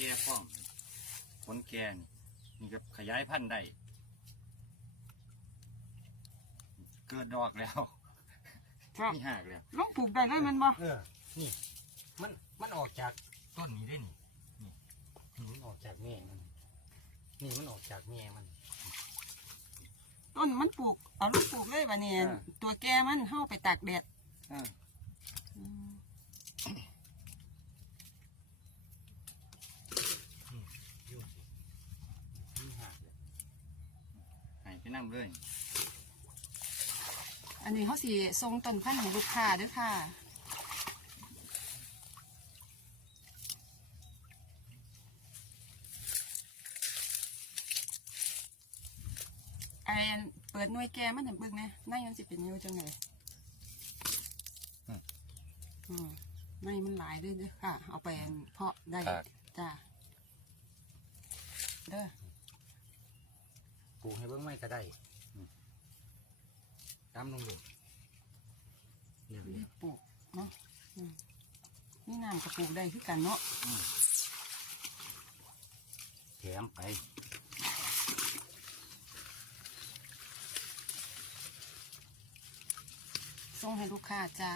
ก่พร้อมผลแก่นี่นี่ก็ขยายพันธุ์ได้ เกิดดอกแล้วครับ นี่หากแล้วลองปลูกได้เลยแมันบ่เออ นี่ มัน มันออกจากต้นนี้ได้นี่ นี่นี่มันออกจากแม่มัน นี่มันออกจากแม่มัน ต้นมันปลูกเอาลูกปลูกเลยวันนี้ตัวแก่มันเฮาไปตากแดดอ่าอืม อยู่สินี่หักเลย ให้ ไปนั่เลยอันนี้เขาสิทรงต้นพันธุ์ให้ลูกค้าเด้วยค่ะ ไออันเปิดหน่วยแก่มันเห็นเบิ่งนะในมันสิเป็นอยูจังไงอืมในมันหลายด้วยเด้อค่ะ เอาไปอันเพาะได้ครับจ้าเด้อ ปลูกให้เบิ้งไม่ก็ได้ตามลงเลยเนี่ยรีบปลูกเนาะอืมนี่น้ำกระปลูกได้คือกันเนาะแถมไปส่งให้ลูกค้าจ้า